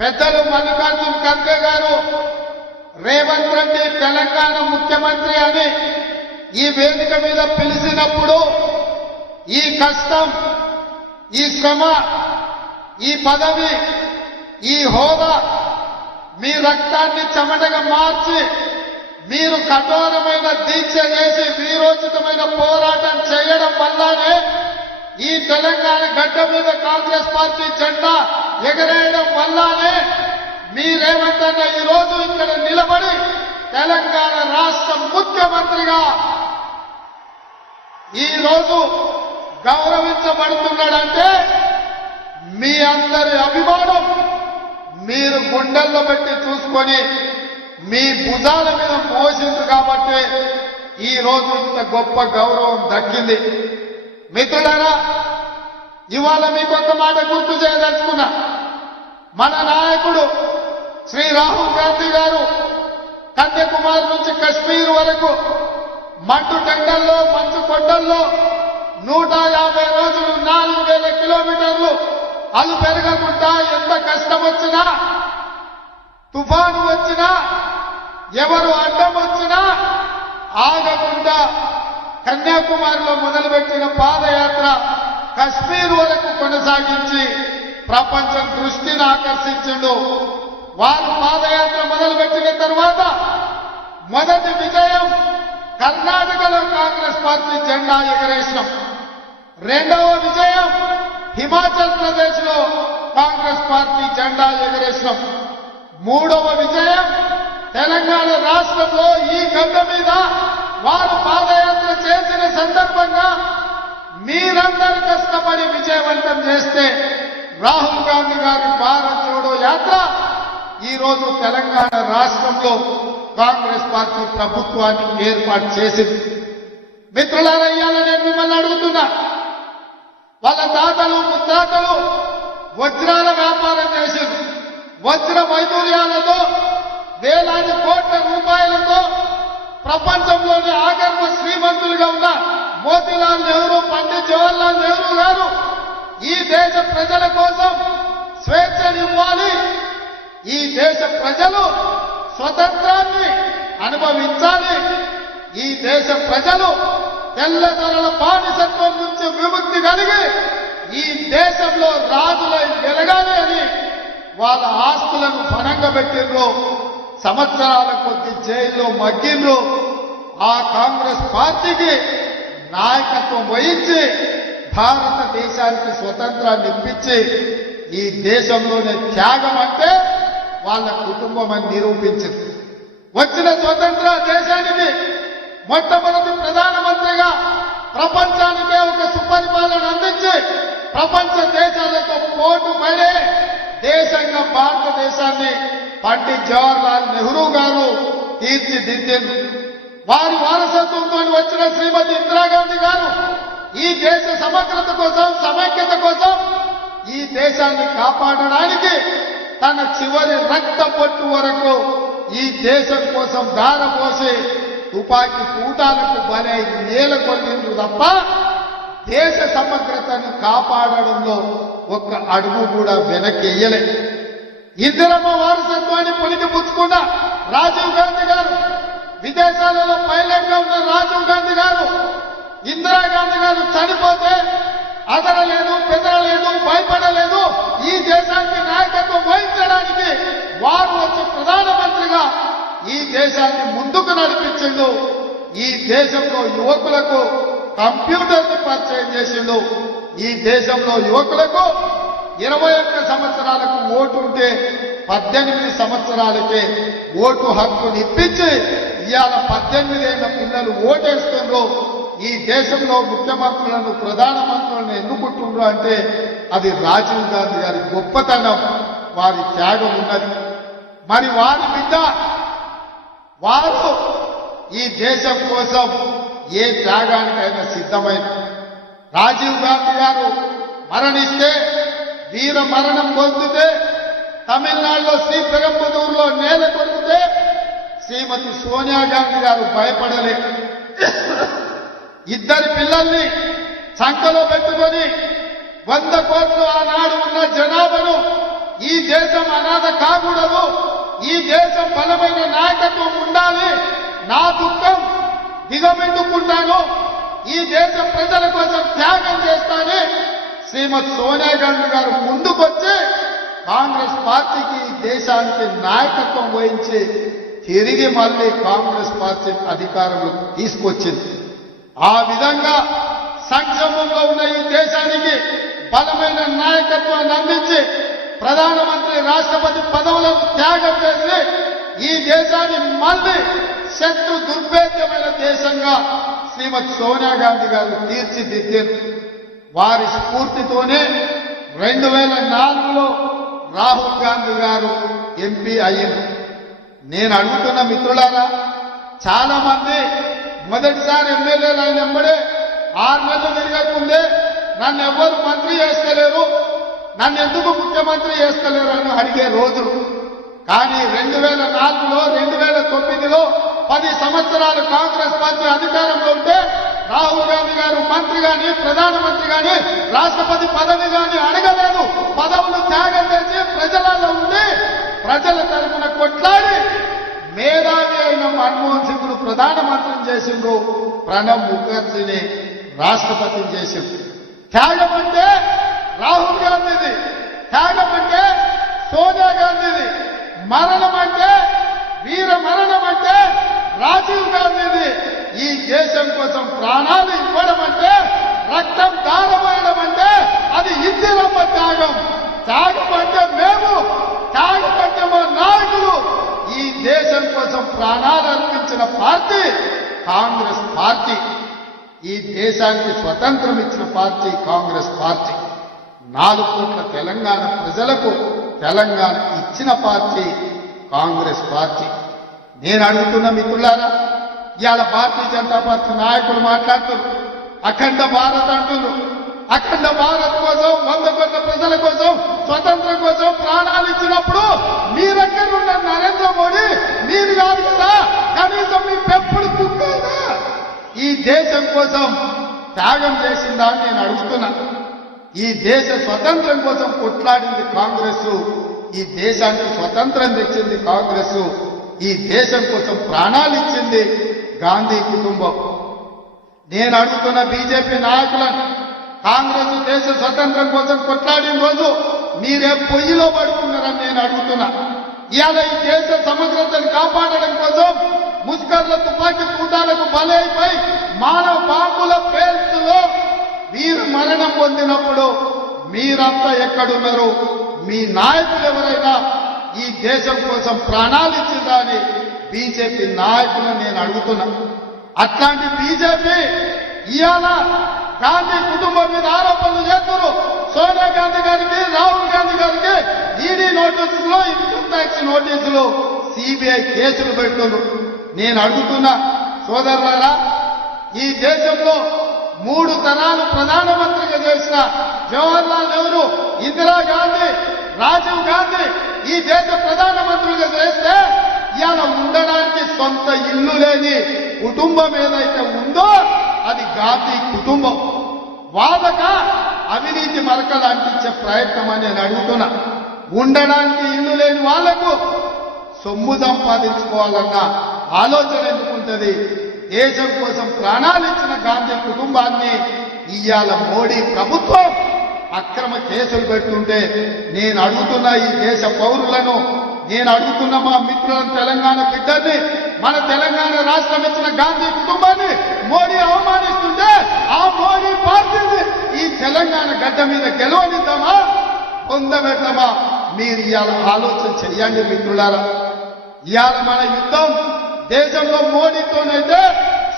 పెద్దలు మల్లికార్జున ఖర్గే గారు రేవంత్ రెడ్డి తెలంగాణ ముఖ్యమంత్రి అని ఈ వేదిక మీద పిలిచినప్పుడు ఈ కష్టం, ఈ శ్రమ, ఈ పదవి, ఈ హోదా మీ రక్తాన్ని చెమటగా మార్చి మీరు కఠోరమైన దీక్ష చేసి వీరోచితమైన పోరాటం చేయడం వల్లనే ఈ తెలంగాణ గడ్డ మీద కాంగ్రెస్ పార్టీ జెండా ఎగరేయడం వల్లనే మీరేమంటే ఈరోజు ఇక్కడ నిలబడి తెలంగాణ రాష్ట్ర ముఖ్యమంత్రిగా ఈరోజు గౌరవించబడుతున్నాడంటే మీ అందరి అభిమానం మీరు గుండెల్లో పెట్టి చూసుకొని మీ భుజాల మీద మోసింది కాబట్టి ఈ రోజు ఇంత గొప్ప గౌరవం దక్కింది. మిత్రులారా, ఇవాళ మీకు ఒక మాట గుర్తు చేయదలుచుకున్నా. మన నాయకుడు శ్రీ రాహుల్ గాంధీ గారు కన్యాకుమారి నుంచి కశ్మీర్ వరకు మంటు టెండల్లో మంచు కొండల్లో 150 రోజులు 4000 కిలోమీటర్లు అలు పెరగకుండా ఎంత కష్టం వచ్చినా, తుఫాను వచ్చినా, ఎవరు అడ్డం వచ్చినా ఆగకుండా కన్యాకుమారిలో మొదలుపెట్టిన పాదయాత్ర కశ్మీర్ వరకు కొనసాగించి ప్రపంచం దృష్టిని ఆకర్షించిండు. వారు పాదయాత్ర మొదలుపెట్టిన తర్వాత మొదటి విజయం కర్ణాటకలో కాంగ్రెస్ పార్టీ జెండా ఎగరేసినాం. రెండవ విజయం హిమాచల్ ప్రదేశ్ లో కాంగ్రెస్ పార్టీ జెండా ఎగరేసినాం. మూడవ విజయం తెలంగాణ రాష్ట్రంలో ఈ గడ్డ మీద వారు పాదయాత్ర చేసిన సందర్భంగా మీరందరూ కష్టపడి విజయవంతం చేస్తే రాహుల్ గాంధీ గారి భారత్ జోడో యాత్ర ఈరోజు తెలంగాణ రాష్ట్రంలో కాంగ్రెస్ పార్టీ ప్రభుత్వాన్ని ఏర్పాటు చేసింది. మిత్రులారా, ఇవాళ నేను మిమ్మల్ని అడుగుతున్నా, వాళ్ళ తాతలు ముత్తాతలు వజ్రాల వ్యాపారం చేసింది. వజ్ర వైదూర్యాలతో వేలాది కోట్ల రూపాయలతో ప్రపంచంలోని ఆగర్భ శ్రీమంతులుగా ఉన్న మోతీలాల్ నెహ్రూ, పండిత్ జవహర్లాల్ నెహ్రూ గారు ఈ దేశ ప్రజల కోసం స్వేచ్ఛనివ్వాలి, ఈ దేశ ప్రజలు స్వతంత్రాన్ని అనుభవించాలి, ఈ దేశ ప్రజలు తెల్లదొరల బానిసత్వం నుంచి విముక్తి కలిగి ఈ దేశంలో రాజులై వెలగాలి అని వాళ్ళ ఆస్తులను పణంగా పెట్టిండ్రు. సంవత్సరాల కొద్ది జైల్లో మగ్గిండ్రు. ఆ కాంగ్రెస్ పార్టీకి నాయకత్వం వహించి భారతదేశానికి స్వతంత్రాన్ని ఇప్పించి ఈ దేశంలోనే త్యాగం అంటే వాళ్ళ కుటుంబం అని నిరూపించింది. వచ్చిన స్వతంత్ర దేశానికి మొట్టమొదటి ప్రధానమంత్రిగా ప్రపంచానికే ఒక సుపరిపాలన అందించి ప్రపంచ దేశాలతో పోటు పడే దేశంగా భారతదేశాన్ని పండిత్ జవహర్లాల్ నెహ్రూ గారు తీర్చిదిద్దారు. వారి వారసత్వంతో వచ్చిన శ్రీమతి ఇందిరాగాంధీ గారు ఈ దేశ సమగ్రత కోసం, సమైక్యత కోసం, ఈ దేశాన్ని కాపాడడానికి తన చివరి రక్త పొట్టు వరకు ఈ దేశం కోసం దారపోసి తుపాకీ తూటాలకు బలై నేలకొల్లిండ్రు తప్ప దేశ సమగ్రతను కాపాడడంలో ఒక్క అడుగు కూడా వెనక్కియ్యలే. ఇందిరమ్మ వారసత్వాన్ని పులికి పుచ్చుకున్న రాజీవ్ గాంధీ గారు, విదేశాలలో పైలట్ గా ఉన్న రాజీవ్ గాంధీ గారు, ఇందిరాగాంధీ గారు చనిపోతే అదరలేదు, బెదరలేదు, భయపడలేదు. ఈ దేశానికి నాయకత్వం వహించడానికి వారు వచ్చి ప్రధానమంత్రిగా ఈ దేశాన్ని ముందుకు నడిపించిండు. ఈ దేశంలో యువకులకు కంప్యూటర్ని పరిచయం చేసిండు. ఈ దేశంలో యువకులకు 21 సంవత్సరాలకు ఓటు ఉంటే 18 సంవత్సరాలకే ఓటు హక్కుని ఇప్పించి ఇవాళ 18 ఏళ్ల పిల్లలు ఓటేస్తుండ్రు. ఈ దేశంలో ముఖ్యమంత్రులను, ప్రధానమంత్రులను ఎన్నుకుంటుండ్రు అంటే అది రాజీవ్ గాంధీ గారి గొప్పతనం, వారి త్యాగం ఉన్నది. మరి వారి బిడ్డ వారు ఈ దేశం కోసం ఏ త్యాగానికైనా సిద్ధమైన రాజీవ్ గాంధీ గారు మరణిస్తే, వీర మరణం పొందితే, తమిళనాడులో శ్రీపెరంబదూరులో నేల కొరికితే శ్రీమతి సోనియా గాంధీ గారు భయపడలే. ఇద్దరి పిల్లల్ని సంకలో పెట్టుకొని 100 కోట్లు ఆనాడు ఉన్న జనాభాను ఈ దేశం అనాథ కాకూడదు, ఈ దేశం బలమైన నాయకత్వం ఉండాలి, నా దుఃఖం దిగమిందుకుంటాను, ఈ దేశ ప్రజల కోసం త్యాగం చేస్తానని శ్రీమతి సోనియా గాంధీ గారు ముందుకొచ్చి కాంగ్రెస్ పార్టీకి ఈ దేశానికి నాయకత్వం వహించి తిరిగి మళ్ళీ కాంగ్రెస్ పార్టీ అధికారంలో తీసుకొచ్చింది. ఆ విధంగా సంక్షేమంలో ఉన్న ఈ దేశానికి బలమైన నాయకత్వాన్ని అందించి ప్రధానమంత్రి రాష్ట్రపతి పదవులను త్యాగం చేసి ఈ దేశాన్ని మళ్ళీ శత్రు దుర్భేద్యమైన దేశంగా శ్రీమతి సోనియా గాంధీ గారు తీర్చిదిద్దారు. వారి స్ఫూర్తితోనే 2004లో రాహుల్ గాంధీ గారు ఎంపీ అయ్యింది. నేను అడుగుతున్న మిత్రులారా, చాలా మంది మొదటిసారి ఎమ్మెల్యేలు అయినప్పుడే 6 నెలలు తిరగకుందే నన్ను ఎవరు మంత్రి చేస్తలేరు, నన్ను ఎందుకు ముఖ్యమంత్రి చేస్తలేరు అని అడిగే రోజులు. కానీ 2004లో 2009లో 10 సంవత్సరాలు కాంగ్రెస్ పార్టీ అధికారంలో ఉంటే రాహుల్ గాంధీ గారు మంత్రి గాని ప్రధానమంత్రి గాని రాష్ట్రపతి పదవి గాని అడగలేదు. పదవులు త్యాగం చేసి ప్రజలలో ఉండి ప్రజల తరఫున కొట్లాడి మేధావి అయిన మన్మోహన్ సింగ్ను ప్రధానమంత్రిని చేసిండ్రు, ప్రణబ్ ముఖర్జీని రాష్ట్రపతిని చేసిండ్రు. త్యాగం అంటే రాహుల్ గాంధీది, త్యాగం అంటే సోనియా గాంధీది, మరణం అంటే వీర మరణం అంటే రాజీవ్ గాంధీది. ఈ దేశం కోసం ప్రాణాలు ఇవ్వడం అంటే, రక్తం దారమేయడం అంటే అది ఇందిరమ్మ త్యాగం. త్యాగం అంటే మేము, త్యాగం అంటే మా నాయకులు. ఈ దేశం కోసం ప్రాణాలు అర్పించిన పార్టీ కాంగ్రెస్ పార్టీ. ఈ దేశానికి స్వతంత్రం ఇచ్చిన పార్టీ కాంగ్రెస్ పార్టీ. 4 కోట్ల తెలంగాణ ప్రజలకు తెలంగాణ ఇచ్చిన పార్టీ కాంగ్రెస్ పార్టీ. నేను అడుగుతున్న మిత్రులారా, ఇవాళ భారతీయ జనతా పార్టీ నాయకులు మాట్లాడుతున్నారు, అఖండ భారత్ అంటున్నారు. అఖండ భారత్ కోసం 100 కోట్ల ప్రజల కోసం స్వతంత్రం కోసం ప్రాణాలు ఇచ్చినప్పుడు మీరెక్కడున్న నరేంద్ర మోడీ మీరు కాదు కదా, కనీసం మీ పెంపుడు కుక్కైనా ఈ దేశం కోసం త్యాగం చేసిందా అని నేను అడుగుతున్నా. ఈ దేశ స్వతంత్రం కోసం కొట్లాడింది కాంగ్రెస్, ఈ దేశానికి స్వతంత్రం తెచ్చింది కాంగ్రెస్, ఈ దేశం కోసం ప్రాణాలు ఇచ్చింది గాంధీ కుటుంబం. నేను అడుగుతున్న బీజేపీ నాయకులను, కాంగ్రెస్ దేశ స్వతంత్రం కోసం కొట్లాడిన రోజు మీరే పొయ్యిలో పడుకున్నారని నేను అడుగుతున్నా. ఇవాళ ఈ దేశ సమగ్రతను కాపాడడం కోసం ముస్కర్ల తుపాకీ కూటాలకు బలైపోయి మానవ బాంబుల పేల్చులో వీరు మరణం పొందినప్పుడు మీరంతా ఎక్కడున్నారు? మీ నాయకులు ఎవరైనా ఈ దేశం కోసం ప్రాణాలు ఇచ్చిందా అని బీజేపీ నాయకులను నేను అడుగుతున్నా. అట్లాంటి బీజేపీ ఇవాళ గాంధీ కుటుంబం మీద ఆరోపణలు చేస్తున్నారు. సోనియా గాంధీ గారికి, రాహుల్ గాంధీ గారికి ఈడీ నోటీసులు, ఇన్కమ్ ట్యాక్స్ నోటీసులు, సిబిఐ కేసులు పెడుతున్నారు. నేను అడుగుతున్నా సోదరులారా, ఈ దేశంలో 3 తరాలు ప్రధానమంత్రిగా చేసిన జవహర్లాల్ నెహ్రూ, ఇందిరాగాంధీ, రాజీవ్ గాంధీ ఈ దేశ ప్రధానమంత్రులుగా చేస్తే ఇవాళ ఉండడానికి సొంత ఇల్లు లేని కుటుంబం ఏదైతే ఉందో అది గాంధీ కుటుంబం. వాళ్ళక అవినీతి మరకలు అంటించే ప్రయత్నం అని నేను అడుగుతున్నా. ఉండడానికి ఇల్లు లేని వాళ్లకు సొమ్ము సంపాదించుకోవాలన్న ఆలోచన ఎందుకుంటుంది? దేశం కోసం ప్రాణాలు ఇచ్చిన గాంధీ కుటుంబాన్ని ఇవాళ మోడీ ప్రభుత్వం అక్రమ కేసులు పెడుతుంటే నేను అడుగుతున్న ఈ దేశ పౌరులను, నేను అడుగుతున్న మా మిత్రులను, తెలంగాణ బిడ్డని, మన తెలంగాణ రాష్ట్రం ఇచ్చిన గాంధీ కుటుంబాన్ని మోడీ అవమానిస్తుంటే ఆ మోడీ పార్టీని ఈ తెలంగాణ గడ్డ మీద గెలవనిద్దామా, పొందబెడదామా? మీరు ఇవాళ ఆలోచన చెయ్యండి మిత్రులారా. ఇవాళ మన యుద్ధం దేశంలో మోడీతోనైతే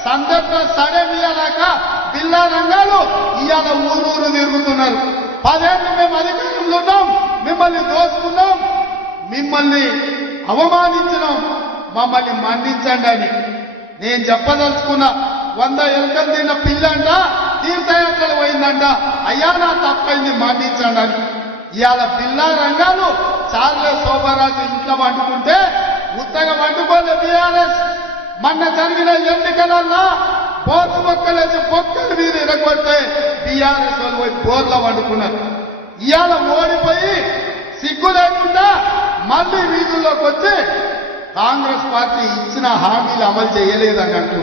సందర్భ సడమియలాక బిల్లా రంగాలు ఇవాళ ఊరూరు తిరుగుతున్నారు. 10 ఏళ్ళు మేము అధికారంలో ఉన్నాం, మిమ్మల్ని దోచుకున్నాం, మిమ్మల్ని అవమానించినాం, మమ్మల్ని మన్నించండి అని నేను చెప్పదలుచుకున్నా. 100 ఎలుకలు తిన్న పిల్లంట తీర్థయాత్రలు పోయిందంట, అయ్యా నా తప్పైంది మన్నించండి అని. ఇవాళ బిల్లా రంగాలు చార్లే శోభరాజు ఇంట్లో వండుకుంటే ఉత్తగా వండుకోలే బీఆర్ఎస్. మొన్న జరిగిన ఎన్నికలన్నా బోర్లు బొక్కలేసి బొక్కలు మీరు ఇరగొడితే బీఆర్ఎస్ వాళ్ళు పోయి బోర్లో వండుకున్నారు. ఇవాళ ఓడిపోయి సిగ్గులేక మళ్ళీ వీధుల్లోకి వచ్చి కాంగ్రెస్ పార్టీ ఇచ్చిన హామీలు అమలు చేయలేదని అంటూ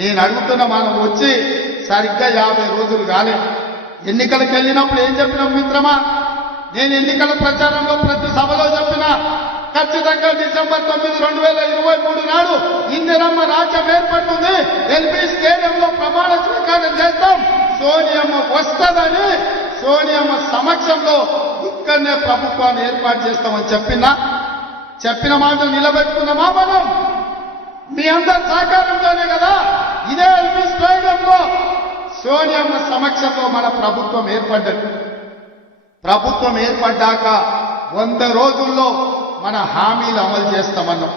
నేను అడుగుతున్న మనం వచ్చి సరిగ్గా 50 రోజులు కాలే. ఎన్నికలకు వెళ్ళినప్పుడు ఏం చెప్పినాం మిత్రమా? నేను ఎన్నికల ప్రచారంలో ప్రతి సభలో చెప్పిన ఖచ్చితంగా డిసెంబర్ 9, 2023 నాడు ఇందిరమ్మ రాజ్యం ఏర్పడుతుంది, ఎల్బీ స్టేడియంలో ప్రమాణ స్వీకారం చేస్తాం, సోనియమ్మ వస్తుందని సోనియమ్మ సమక్షంలో ఇక్కడనే ప్రభుత్వాన్ని ఏర్పాటు చేస్తామని చెప్పిన మాట నిలబెట్టుకున్నామా మనం? మీ అందరి సహకారంతోనే కదా ఇదే ఎల్బీ స్టేడియంలో సోనియమ్మ సమక్షంలో మన ప్రభుత్వం ఏర్పడ్డది. ప్రభుత్వం ఏర్పడ్డాక 100 రోజుల్లో మన హామీలు అమలు చేస్తామన్నాం.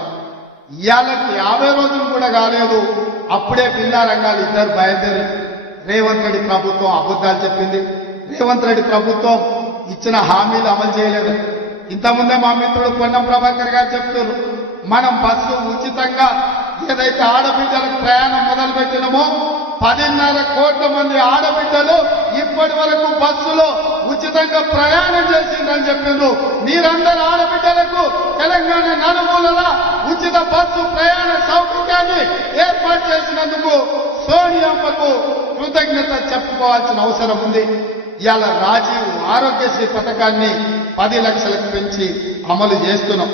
ఇవాళకి 50 రోజులు కూడా కాలేదు, అప్పుడే పిల్లా రంగాలు ఇద్దరు బయలుదేరి రేవంత్ రెడ్డి ప్రభుత్వం అబద్ధాలు చెప్పింది. రేవంత్ రెడ్డి ప్రభుత్వం ఇచ్చిన హామీలు అమలు చేయలేదు. ఇంతకుముందే మా మిత్రుడు పొన్నం ప్రభాకర్ గారు చెప్తున్నారు, మనం బస్సు ఉచితంగా ఏదైతే ఆడబిడ్డలకు ప్రయాణం మొదలు పెట్టినామో 10.5 కోట్ల మంది ఆడబిడ్డలు ఇప్పటి వరకు బస్సులో ఉచితంగా ప్రయాణం చేసిందని చెప్పిండ్రు. మీరందరూ ఆడబిడ్డలకు తెలంగాణ నలుమూలల ఉచిత బస్సు ప్రయాణ సౌకర్యాన్ని ఏర్పాటు చేసినందుకు సోనియమ్మకు కృతజ్ఞత చెప్పుకోవాల్సిన అవసరం ఉంది. ఇవాళ రాజీవ్ ఆరోగ్యశ్రీ పథకాన్ని 10 లక్షలకు పెంచి అమలు చేస్తున్నాం.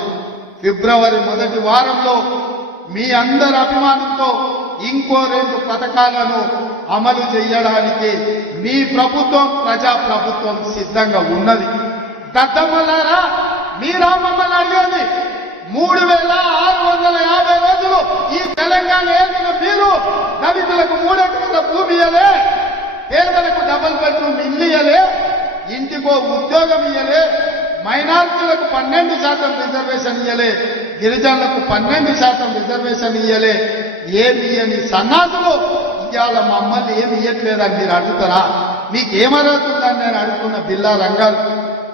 ఫిబ్రవరి మొదటి వారంలో మీ అందరి అభిమానంతో ఇంకో 2 పథకాలను అమలు చేయడానికి మీ ప్రభుత్వం ప్రజా ప్రభుత్వం సిద్ధంగా ఉన్నది. దద్దమ్మలారా, మీరా మమ్మల్ని అడిగేది 3650 రోజులు ఈ తెలంగాణ ఏలిన మీరు దళితులకు 3 ఎకరాల భూమి ఇయ్యలే, పేదలకు డబుల్ బెడ్రూమ్ ఇల్లు ఇయ్యలే, ఇంటికో ఉద్యోగం ఇయ్యలే, మైనారిటీలకు 12% రిజర్వేషన్ ఇయ్యలే, గిరిజనులకు 12% రిజర్వేషన్ ఇయ్యలే. ఏమి ఇయ్యని సన్నాసులు ఇవాళ మమ్మల్ని ఏమి ఇయ్యట్లేదని మీరు అడుగుతారా? మీకేమరుగుతుందని నేను అడుగుతున్న బిల్లా రంగాలు.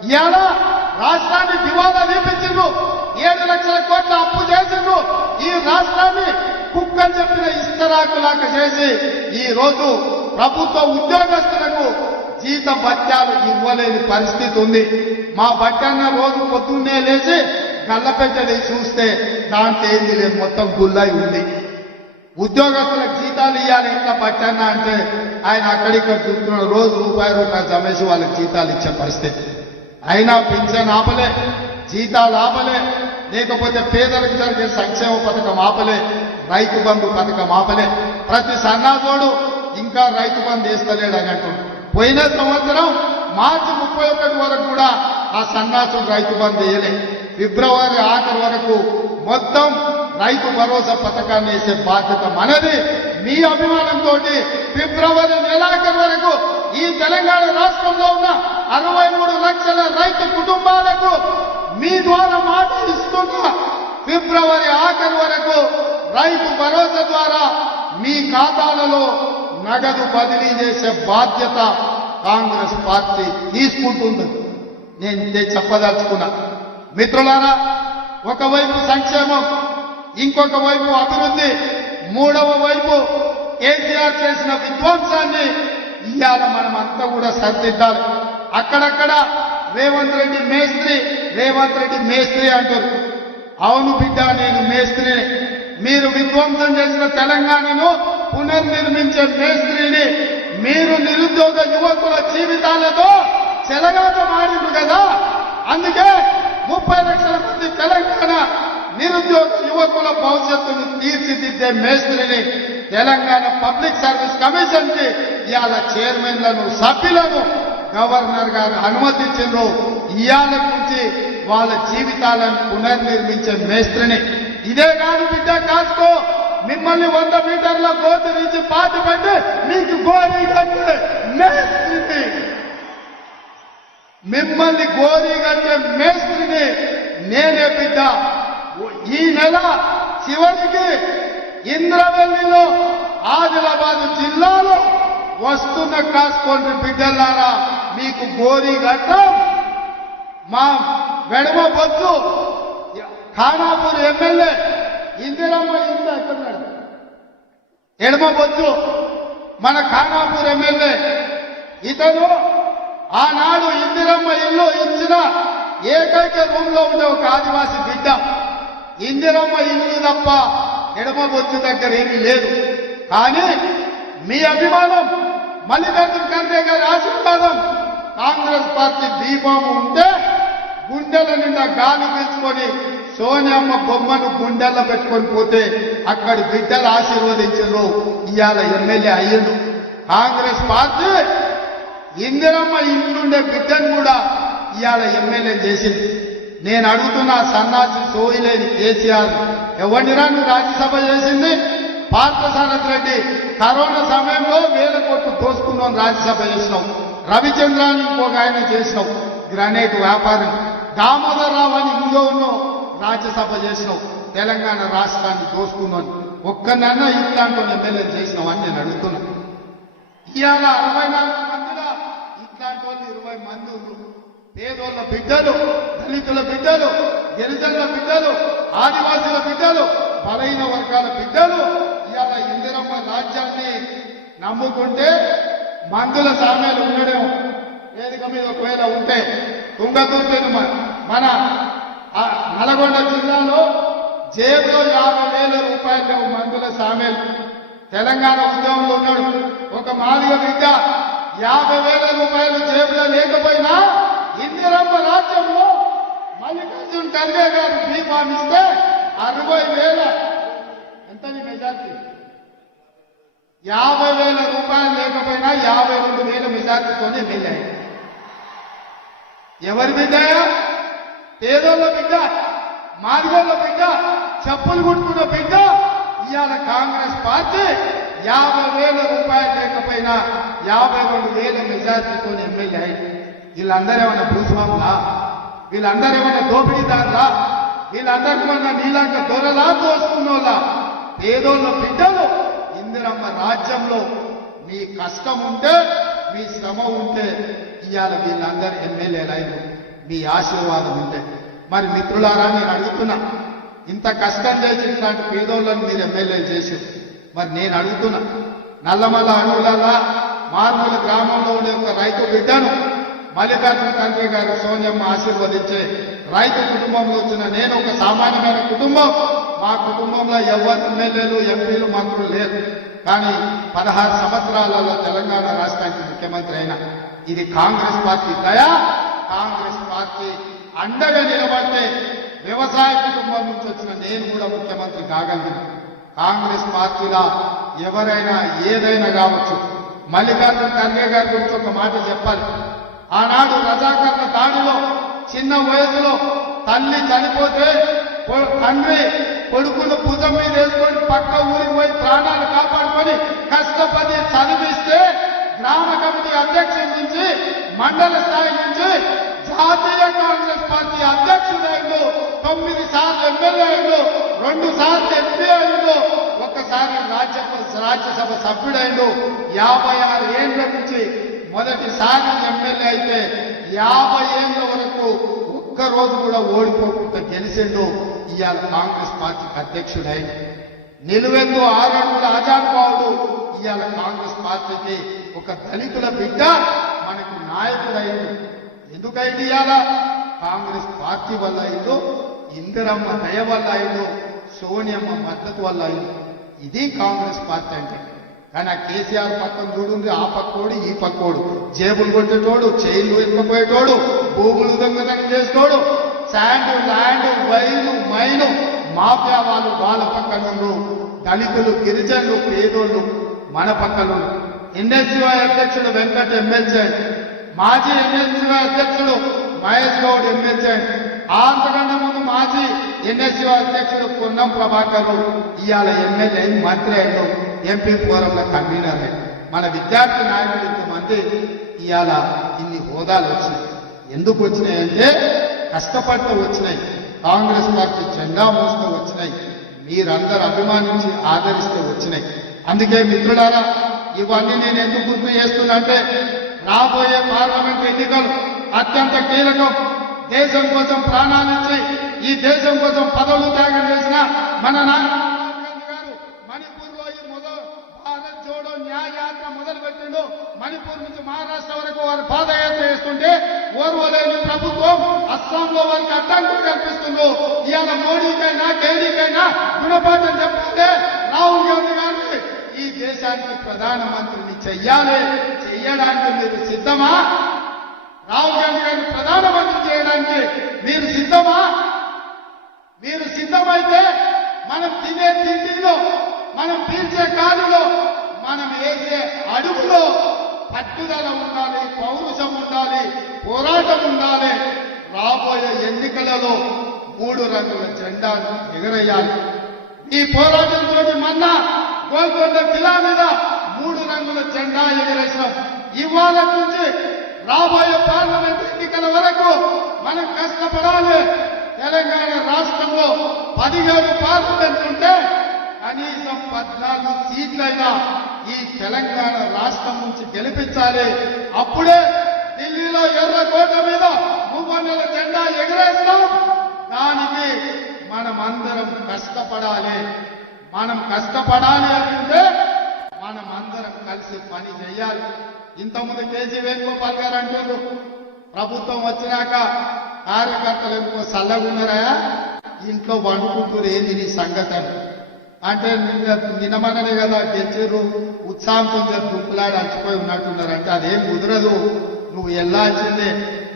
ఇవాళ రాష్ట్రాన్ని దివాలా తీపించిండ్రు, 7 లక్షల కోట్ల అప్పు చేసిండ్రు. ఈ రాష్ట్రాన్ని కుక్కని చెప్పిన ఇస్తరాకులాగా చేసి ఈ రోజు ప్రభుత్వ ఉద్యోగస్తులకు జీత భత్యాలు ఇవ్వలేని పరిస్థితి ఉంది. మా బట్టన్న రోజు పొద్దున్నే లేచి గల్లపెట్టడి చూస్తే దాంట్లో ఏంది లేదు, మొత్తం గుల్లై ఉంది. ఉద్యోగస్తులకు జీతాలు ఇవ్వాలి ఎట్లా బట్టన్న అంటే ఆయన అక్కడిక్కడ చూస్తున్నాడు, రోజు రూపాయి జమేసి వాళ్ళకి జీతాలు ఇచ్చే పరిస్థితి. అయినా పింఛన్ ఆపలే, జీతాలు ఆపలే, లేకపోతే పేదలకు జరిగే సంక్షేమ పథకం ఆపలే, రైతు బంధు పథకం ఆపలే. ప్రతి సన్నాసోడు ఇంకా రైతు బంధు వేస్తలేడు అని అంటున్నాడు. పోయిన సంవత్సరం మార్చి 31 వరకు కూడా ఆ సన్నాసుడు రైతు బంధు వేయలే. ఫిబ్రవరి ఆఖరి వరకు మొత్తం రైతు భరోసా పథకాన్ని వేసే బాధ్యత మనది. మీ అభిమానంతో ఫిబ్రవరి నెలాఖరు వరకు ఈ తెలంగాణ రాష్ట్రంలో ఉన్న 63 లక్షల రైతు కుటుంబాలకు మీ ద్వారా మాట ఇస్తున్నా. ఫిబ్రవరి ఆఖరి వరకు రైతు భరోసా ద్వారా మీ ఖాతాలలో నగదు బదిలీ చేసే బాధ్యత కాంగ్రెస్ పార్టీ తీసుకుంటుంది. నేను ఇదే చెప్పదలుచుకున్నా. మిత్రులారా, ఒకవైపు సంక్షేమం, ఇంకొక వైపు అభివృద్ధి, మూడవ వైపు కేసీఆర్ చేసిన విధ్వంసాన్ని ఇవాళ మనం అంతా కూడా సరిదిద్దాలి. అక్కడక్కడ రేవంత్ రెడ్డి మేస్త్రి అంటారు. అవును బిడ్డ, నేను మేస్త్రిని. మీరు విధ్వంసం చేసిన తెలంగాణను పునర్నిర్మించే మేస్త్రిని. మీరు నిరుద్యోగ యువకుల జీవితాలతో చెలగాటమాడిండ్రు కదా, అందుకే 30 లక్షల మంది తెలంగాణ నిరుద్యోగ యువకుల భవిష్యత్తును తీర్చిదిద్దే మేస్త్రిని తెలంగాణ పబ్లిక్ సర్వీస్ కమిషన్ కి ఇవాళ చైర్మన్లను, సభ్యులను గవర్నర్ గారు అనుమతించారు. ఇవాళ నుంచి వాళ్ళ జీవితాలను పునర్నిర్మించే మేస్త్రిని. ఇదే కాదు బిడ్డ, కాసుకో, మిమ్మల్ని 100 మీటర్ల గోతి నుంచి పాతి పెట్టి మీకు గోరీ కట్టే మేస్త్రిని, మిమ్మల్ని గోరీ కట్టే మేస్త్రిని నేనే బిడ్డ. ఈ నెల చివరికి ఇంద్రవెల్లిలో ఆదిలాబాద్ జిల్లాలో వస్తున్న కాసుకోండి బిడ్డలారా, మీకు గోరీ కట్టం. మా వెడమ బొత్తు ఖానాపూర్ ఎమ్మెల్యే ఇందిరమ్మ ఇల్లు ఎక్కడున్నాడు, ఎడమ బొత్తు మన ఖానాపూర్ ఎమ్మెల్యే. ఇతను ఆనాడు ఇందిరమ్మ ఇల్లు ఇచ్చిన ఏకైక రూమ్ లో ఉండే ఒక ఆదివాసి బిడ్డ. ఇందిరమ్మ ఇల్లు తప్ప ఎడమ బొచ్చు దగ్గర ఏమీ లేదు. కానీ మీ అభిమానం, మల్లికార్జున ఖర్గే గారి ఆశీర్వాదం, కాంగ్రెస్ పార్టీ దీపము ఉంటే గుండెల నిండా గాలి పీల్చుకొని సోనియమ్మ బొమ్మను గుండెల్లో పెట్టుకొని పోతే అక్కడి బిడ్డలు ఆశీర్వదించారు. ఇవాళ ఎమ్మెల్యే అయ్యిండు. కాంగ్రెస్ పార్టీ ఇందిరమ్మ ఇంట్లుండే బిడ్డను కూడా ఇవాళ ఎమ్మెల్యే చేసింది. నేను అడుగుతున్న సన్నాసి సోయిలేని కేసీఆర్ ఎవరినిరా నువ్వు రాజ్యసభ చేసింది? పార్థసారథి రెడ్డి కరోనా సమయంలో 1000 కోట్లు దోసుకున్నాం రాజ్యసభ చేసినావు. రవిచంద్రాన్ని ఇంకొక ఆయన చేసినావు, గ్రానైట్ వ్యాపారం. దామోదర్ రావు అని ఇంకో ఉన్నావు, రాజ్యసభ చేసినావు. తెలంగాణ రాష్ట్రాన్ని దోసుకున్నాను. ఒక్కనన్నా ఇట్లాంటి ఎమ్మెల్యే చేసినావు అని నేను అడుగుతున్నాను. ఇవాళ 64 మందిలో ఇట్లాంటి వాళ్ళు 20 మంది ఉన్నారు. పేదోళ్ళ బిడ్డలు, దళితుల బిడ్డలు, గిరిజనుల బిడ్డలు, ఆదివాసుల బిడ్డలు, బలహీన వర్గాల బిడ్డలు ఇవాళ ఇందిరమ్మ రాజ్యాన్ని నమ్ముకుంటే మందుల సామ్యాలు ఉండడం వేదిక మీద ఒకవేళ ఉంటే తుంగతుర్తిని మన నల్గొండ జిల్లాలో జేబులో 50,000 రూపాయలు మందుల సామ్యాలు. తెలంగాణ ఉద్యమంలో ఉన్నాడు ఒక మాదిగ బిడ్డ, 50,000 రూపాయలు జేబులో లేకపోయినా ఇందిరమ్మ రాజ్యంలో మల్లికార్జున ఖర్గే గారు బీమానిస్తే 60,000 ఎంతని మెజార్టీ, 50,000 రూపాయలు లేకపోయినా 52,000 మెజార్టీతోనే వెళ్ళాయి. ఎవరి బిడ్డ? పేదోళ్ళ బిడ్డ, మాదిగోళ్ళ బిడ్డ, చెప్పులు కుట్టుకున్న బిడ్డ. ఇవాళ కాంగ్రెస్ పార్టీ 50,000 రూపాయలు లేకపోయినా 52,000 మెజార్టీతో ఎమ్మెల్యే అయింది. వీళ్ళందరూ ఏమన్నా భూస్వాములా? వీళ్ళందరూ ఏమన్నా దోపిడీదారులా? వీళ్ళందరికీ ఏమన్నా నీలాంటి దొరలా దోసుకున్నోళ్ళా? పేదోళ్ళ బిడ్డలు ఇందిరమ్మ రాజ్యంలో మీ కష్టం ఉంటే, మీ శ్రమ ఉంటే ఇవాళ వీళ్ళందరూ ఎమ్మెల్యేలు అయిన మీ ఆశీర్వాదం ఉంటే. మరి మిత్రులారా నేను అడుగుతున్నా, ఇంత కష్టం చేసి ఇట్లాంటి పేదోళ్ళని మీరు ఎమ్మెల్యేలు చేసి, మరి నేను అడుగుతున్నా, నల్లమల్ల అడవులలో మార్మూల గ్రామంలో ఉండే ఒక రైతు బిడ్డను మల్లికార్జున ఖర్గే గారు సోనియమ్మ ఆశీర్వదించే రైతు కుటుంబంలో వచ్చిన నేను ఒక సామాన్యమైన కుటుంబం. మా కుటుంబంలో ఎవరు ఎమ్మెల్యేలు, ఎంపీలు, మంత్రులు లేరు. కానీ 16 సంవత్సరాలలో తెలంగాణ రాష్ట్రానికి ముఖ్యమంత్రి అయినా ఇది కాంగ్రెస్ పార్టీ దయా. కాంగ్రెస్ పార్టీ అండగా నిలబడితే వ్యవసాయ కుటుంబం నుంచి వచ్చిన నేను కూడా ముఖ్యమంత్రి కాగలను. కాంగ్రెస్ పార్టీలో ఎవరైనా ఏదైనా కావచ్చు. మల్లికార్జున ఖర్గే గారి గురించి ఒక మాట చెప్పాలి. ఆనాడు రజాకర్ల దాడిలో చిన్న వయసులో తల్లి చనిపోతే తండ్రి కొడుకును భుజం మీద వేసుకొని పక్క ఊరికి పోయి ప్రాణాలు కాపాడుకొని కష్టపడి చదివిస్తే గ్రామ కమిటీ అధ్యక్షుడి నుంచి మండల స్థాయి నుంచి జాతీయ కాంగ్రెస్ పార్టీ అధ్యక్షుడైండు, 9 సార్లు ఎమ్మెల్యే అయిండు, 2 సార్లు ఎంపీ అయిండు, ఒక్కసారి రాజ్యసభ సభ్యుడైండు. 56 ఏళ్ల నుంచి మొదటిసారి ఎమ్మెల్యే అయితే 50 ఏళ్ల వరకు ఒక్కరోజు కూడా ఓడిపోకుండా గెలిచిండు. ఇవాళ కాంగ్రెస్ పార్టీకి అధ్యక్షుడైంది. నిలువెందు 6 అడుగుల ఆజాద్బావుడు ఇవాళ కాంగ్రెస్ పార్టీకి ఒక దళితుల బిడ్డ మనకు నాయకుడైంది. ఎందుకైంది? ఇవాళ కాంగ్రెస్ పార్టీ వల్ల అయిందో, ఇందిరమ్మ దయ వల్ల అయిందో, సోనియమ్మ మద్దతు వల్ల అయింది. ఇది కాంగ్రెస్ పార్టీ అంటే. కానీ ఆ కేసీఆర్ పక్కన చూడుంది, ఆ పక్కోడు ఈ పక్కోడు, జేబులు కొట్టేటోడు, చైన్లు ఎత్తుకుపోయేటోడు, భూములు దొంగతనం చేసేటోడు, sand land wine mine mafia వాళ్ళు వాళ్ళ పక్కనుండు, దళితులు గిరిజనులు పేదోళ్ళు మన పక్కన. ఎన్ఎస్యుఐ అధ్యక్షుడు వెంకట ఎమ్మెల్సీ, మాజీ ఎన్ఎస్యుఐ అధ్యక్షుడు మహేష్ గౌడ్ ఎమ్మెల్సీ, అంతకన్నా ముందు మాజీ ఎన్ఎస్యుఐ అధ్యక్షుడు పొన్నం ప్రభాకర్ ఇవాళ ఎమ్మెల్యే మంత్రి అయ్యాడు, ఎంపీ ఫోరంలో కన్వీనర్ అయ్యాడు. మన విద్యార్థి నాయకులు ఇంతమంది ఇవాళ ఇన్ని హోదాలు వచ్చినాయి. ఎందుకు వచ్చినాయంటే కష్టపడుతూ వచ్చినాయి. కాంగ్రెస్ పార్టీ జెండా మోస్తూ వచ్చినాయి. మీరందరూ అభిమానించి ఆదరిస్తూ వచ్చినాయి. అందుకే మిత్రులారా, ఇవన్నీ నేను ఎందుకు గుర్తు చేస్తున్నంటే రాబోయే పార్లమెంట్ ఎన్నికలు అత్యంత కీలకం. దేశం కోసం ప్రాణాలిచ్చి ఈ దేశం కోసం పదవులు త్యాగం చేసిన మన నాయకుడు గారు మణిపూర్ లో ఈ భారత్ జోడో న్యాయ యాత్ర మొదలు పెట్టిండు. మణిపూర్ నుంచి మహారాష్ట్ర వరకు వారు పాదయాత్ర చేస్తుంటే ఓర్వలేని ప్రభుత్వం అస్సాంలో వారికి అడ్డంకులు కల్పిస్తుందో ఇవాళ మోడీకైనా కేడీకైనా గుణపాఠం చెప్పాలి. రాహుల్ గాంధీ గారిని ఈ దేశానికి ప్రధానమంత్రిని చెయ్యడానికి మీరు సిద్ధమా? రాహుల్ గాంధీ గారిని ప్రధానమంత్రి చేయడానికి మీరు సిద్ధమా? మీరు సిద్ధమైతే మనం తినే తిండిలో, మనం పీల్చే గాలిలో, మనం వేసే అడుగులో పట్టుదల ఉండాలి, పౌరుషం ఉండాలి, పోరాటం ఉండాలి. రాబోయే ఎన్నికలలో 3 రంగుల జెండాను ఎగరేయాలి. ఈ పోరాటంతో మొన్న గోల్కొండ కిలా మీద 3 రంగుల జెండా ఎగరేసాం. ఇవాళ నుంచి రాబోయే పార్లమెంట్ ఎన్నికల వరకు మనం కష్టపడాలి. తెలంగాణ రాష్ట్రంలో 17 పార్లమెంట్ ఉంటే కనీసం 14 సీట్లైనా ఈ తెలంగాణ రాష్ట్రం నుంచి గెలిపించాలి. అప్పుడే ఢిల్లీలో ఎర్రకోట మీద 3 జెండా ఎగరేస్తాం. దానికి మనం అందరం కష్టపడాలి. మనం కష్టపడాలి అంటే మనం అందరం కలిసి పని చేయాలి. ఇంతకుముందు కేసీ వేణుగోపాల్ గారు అంటున్నారు, ప్రభుత్వం వచ్చినాక కార్యకర్తలు ఎందుకో చల్లగున్నారా, ఇంట్లో వండుకుంటూరు, ఏంది నీ సంగతి అంటే నిన్నమననే కదా గెలిచారు, ఉత్సాహం కొంచెం దుక్కులాడి అలసిపోయి ఉన్నట్టున్నారు. అంటే అదేం కుదరదు, నువ్వు వెళ్లాల్సిందే.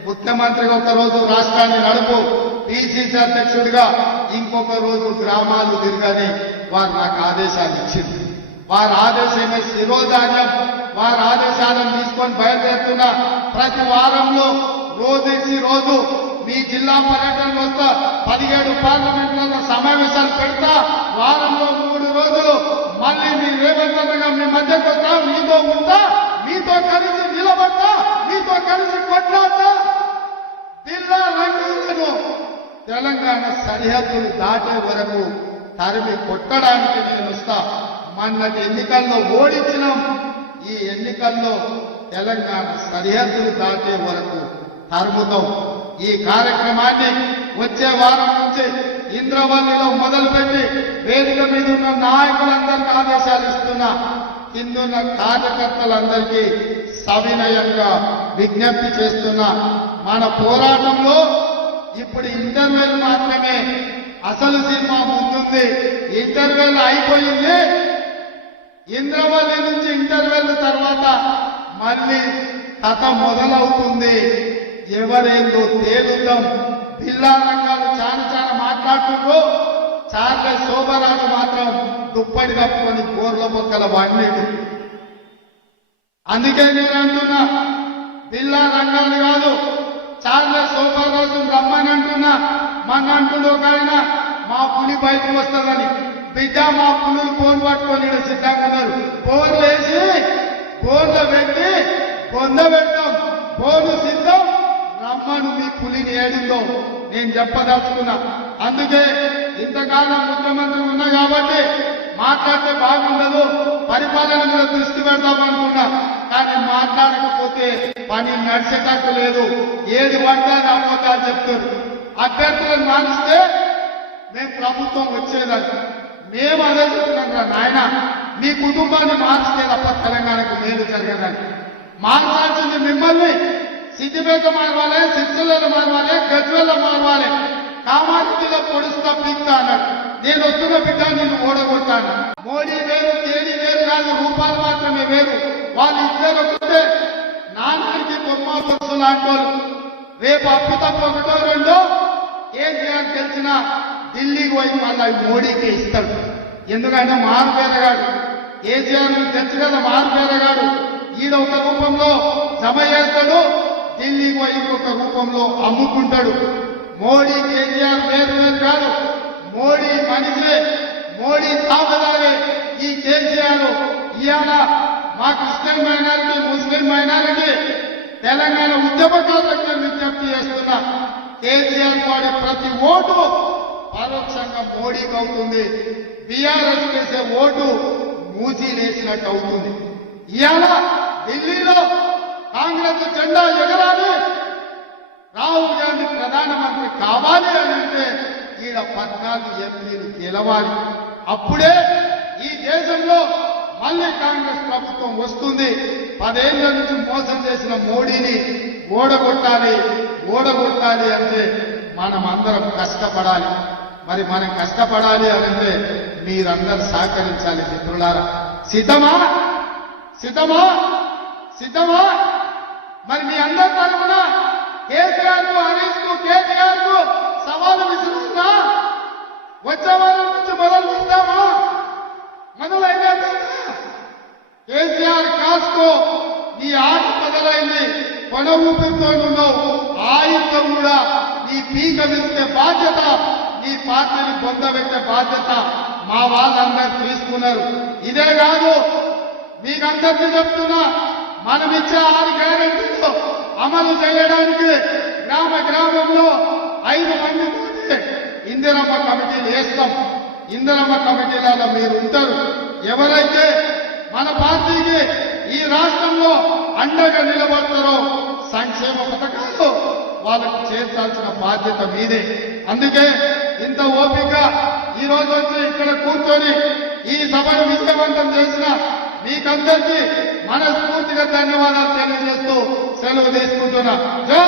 ముఖ్యమంత్రిగా ఒక రోజు రాష్ట్రాన్ని నడుపు, పిసిసి అధ్యక్షుడిగా ఇంకొక రోజు గ్రామాలు తిరగని వారు నాకు ఆదేశాలు ఇచ్చింది. వారి ఆదేశమే శిరోధాన్యం. వారి ఆదేశాలను తీసుకొని బయలుదేరుతున్న ప్రతి వారంలో రోజు మీ జిల్లా పర్యటనలో వస్తా, 17 పార్లమెంట్లలో సమావేశాలు పెడతా. వారంలో 3 రోజులు మళ్ళీ మీ రేవంత్ అన్నగా మీ మధ్యకు వస్తా, మీతో ఉంటా, మీతో కలిసి నిలబడతా, మీతో కలిసి కొట్లాడతా. జిల్లా రంగులను తెలంగాణ సరిహద్దులు దాటే వరకు తరిమి కొట్టడానికి నేను వస్తా. మొన్నటి ఎన్నికల్లో ఓడించినాం. ఈ ఎన్నికల్లో తెలంగాణ సరిహద్దులు దాటే వరకు తరుముతాం. ఈ కార్యక్రమాన్ని వచ్చే వారం నుంచి ఇంద్రవల్లిలో మొదలుపెట్టి వేదిక మీద ఉన్న నాయకులందరికీ ఆదేశాలు ఇస్తున్నా. కిందున్న కార్యకర్తలందరికీ సవినయంగా విజ్ఞప్తి చేస్తున్నా. మన పోరాటంలో ఇప్పుడు ఇంటర్వెల్ మాత్రమే, అసలు సినిమా ముందుంది. ఇంటర్వెల్ అయిపోయింది. ఇంద్రవల్లి నుంచి ఇంటర్వెల్ తర్వాత మళ్ళీ కథ మొదలవుతుంది. ఎవరేందో తేలుద్దాం. బిల్లా రంగాలు చాలా మాట్లాడుతుండ్రు. చార్లే శోభరాజు మాత్రం దుప్పటి కప్పుకొని బోర్ల మొక్కల వండేడు. అందుకే నేను అంటున్నా, బిల్లా రంగాలు కాదు, చార్లే శోభరాజు రమ్మని అంటున్నా. మన అంటుడు ఒక ఆయన, మా పులి బయటకు వస్తుందని. బిడ్డ, మా పులులు ఫోన్ పట్టుకొని సిద్ధంగా ఉన్నారు. ఫోన్ వేసి ఫోన్లో పెట్టి పొందబెట్టాం. ఫోను సిద్ధం, రమ్మను మీ పులిని ఏడిందో నేను చెప్పదలుచుకున్నా. అందుకే ఇంతకాలం ముఖ్యమంత్రి ఉన్నా కాబట్టి మాట్లాడితే బాగుండదు, పరిపాలన మీద దృష్టి పెడతామనుకున్నా. కానీ మాట్లాడకపోతే పని నడిచేటట్టు లేదు. ఏది పడ్డా నమ్మకాలు చెప్తారు. అభ్యర్థులను మారిస్తే మేము ప్రభుత్వం వచ్చేదని మేము అదే చెప్తున్నాం. నాయన, మీ కుటుంబాన్ని మార్చితే తప్ప తెలంగాణకు మేలు జరగదని. మార్చాల్సింది మిమ్మల్ని. సిద్దిపేట మారవాలి, సిరిసిల్లలో మారవాలి, గజ్వేల్లో మారవాలి. కామారెడ్డిలో పొడుస్తా పీక్తా అన్నాడు. నేను వస్తున్న బిడ్డ నిన్ను ఓడగొట్టాను. మోడీ వేరు, కేడీ వేరు కాదు, రూపాయలు మాత్రమే వేరు. వాళ్ళు ఇద్దరు ఒకటే. నాన్నకి బొమ్మ బొత్సు లాంటి వాళ్ళు. రేపు అప్పు తప్ప ఒకటో రెండో కేసీఆర్ గెలిచినా ఢిల్లీకి పోయి మళ్ళీ మోడీకి ఇస్తాడు. ఎందుకంటే మారుపేరగాడు. కేసీఆర్ తెలుసు కదా, మారుపేరగాడు. ఈయన ఒక రూపంలో జమ చేస్తాడు, ఢిల్లీకి పోయి ఇంకొక రూపంలో అమ్ముకుంటాడు. మోడీ కేసీఆర్ వేరు కాదు. మోడీ మనిషి, మోడీ తాపదారే. ఈ కేసీఆర్ ఇవాళ మా క్రిస్టియన్ మైనారిటీ, ముస్లిం మైనారిటీ, తెలంగాణ ఉద్యమకారులకు విజ్ఞప్తి చేస్తున్నా. కేసీఆర్ వాడి ప్రతి ఓటు పరోక్షంగా మోడీకి అవుతుంది. బీఆర్ఎస్ వేసే ఓటు మూసీలేసినట్టు అవుతుంది. ఇవాళ ఢిల్లీలో కాంగ్రెస్ జెండా ఎగరాలి, రాహుల్ గాంధీ ప్రధానమంత్రి కావాలి అని అంటే ఈడ 14 ఎంపీలు గెలవాలి. అప్పుడే ఈ దేశంలో మళ్ళీ కాంగ్రెస్ ప్రభుత్వం వస్తుంది. 10 ఏళ్ల నుంచి మోసం చేసిన మోడీని ఓడగొట్టాలి. ఓడగొట్టాలి అంటే మనం అందరం కష్టపడాలి. మరి మనం కష్టపడాలి అంటే మీరందరూ సహకరించాలి. మిత్రులారా, సిద్ధమా? సిద్ధమా? సిద్ధమా? మరి మీ అందరి తరఫున కేసీఆర్ కు, హరీష్ కు, కేటీఆర్ కు సవాలు విసురుతున్నా? వచ్చే వారం నుంచి మొదలు పెడతామా? మొదలైందా? కేసీఆర్ కాస్కో నీ ఆట మొదలైంది. కొన ఊపిరితో ఉన్నావు. ఆయుధం కూడా నీ పీక విస్తే బాధ్యత, నీ పార్టీని పొందబెట్టే బాధ్యత మా వాళ్ళందరూ తీసుకున్నారు. ఇదే కాదు, మీకందరికీ చెప్తున్నా, మనమిచ్చే 6 గ్యారెంటీలు అమలు చేయడానికి గ్రామ గ్రామంలో 5 మంది ఇందిరమ్మ కమిటీలు వేస్తాం. ఇందిరమ్మ కమిటీలలో మీరు ఉంటారు. ఎవరైతే మన పార్టీకి ఈ రాష్ట్రంలో అండగా నిలబడతారో సంక్షేమ పథకాలు వాళ్ళకు చేర్చాల్సిన బాధ్యత మీదే. అందుకే ఇంత ఓపిక ఈ రోజు వచ్చి ఇక్కడ కూర్చొని ఈ సభను విజయవంతం చేసిన మీకందరికీ మనస్ఫూర్తిగా ధన్యవాదాలు తెలియజేస్తూ సెలవు తీసుకుంటున్నా. జై